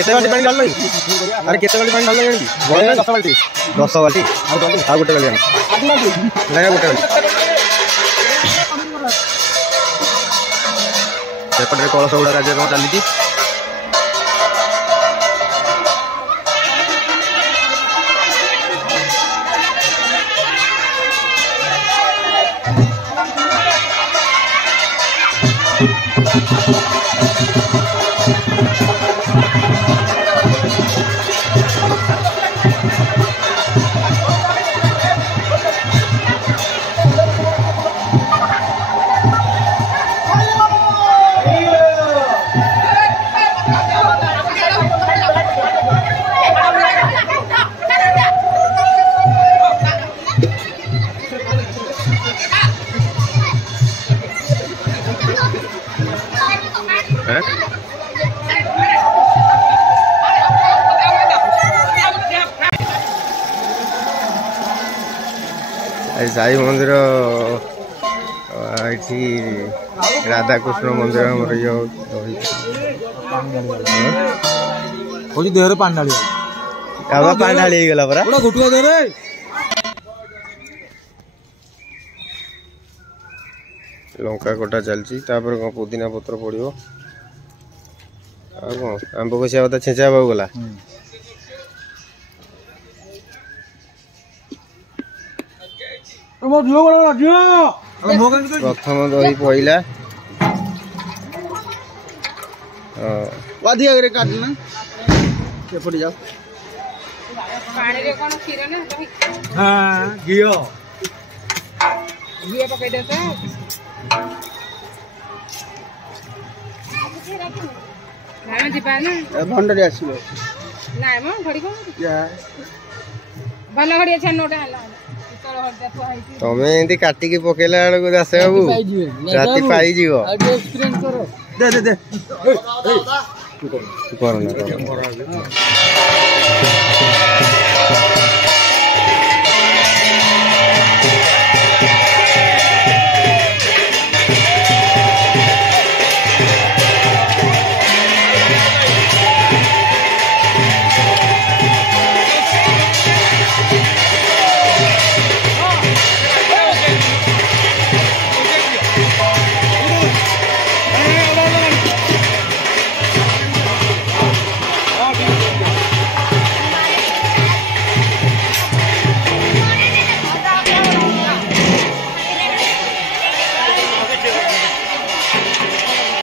केते बाल्टी पानी डाललो अरे केते बाल्टी पानी डाललो जानी 10 बाल्टी 10 बाल्टी आ गोटे बाल्टी नहीं गोटे बाल्टी सेपटे कलश गुड़ा कार्यक्रम चली साई मंदिर राधाकृष्ण मंदिर देहरे पानी ढाली पानी ढाली गला परा घुटुआ देहरे लंका कटा चलची तापर को पुदीना पत्र पड़ियो आ को आंब कसिया बता छेचा बाबू गला प्रथम दही पइला अधिक रे काटना के पड़ी जाओ पानी रे कोन खीर ना दही हां घियो घियो पकाई दे नाम दीपा ना भंडरी आसीबो नाय म घड़ी को या भल घड़ी छ नोटा हला तमें एंती काटिकी पकेला बेलू दास बाबू राति पाई जीव दे दे दे करना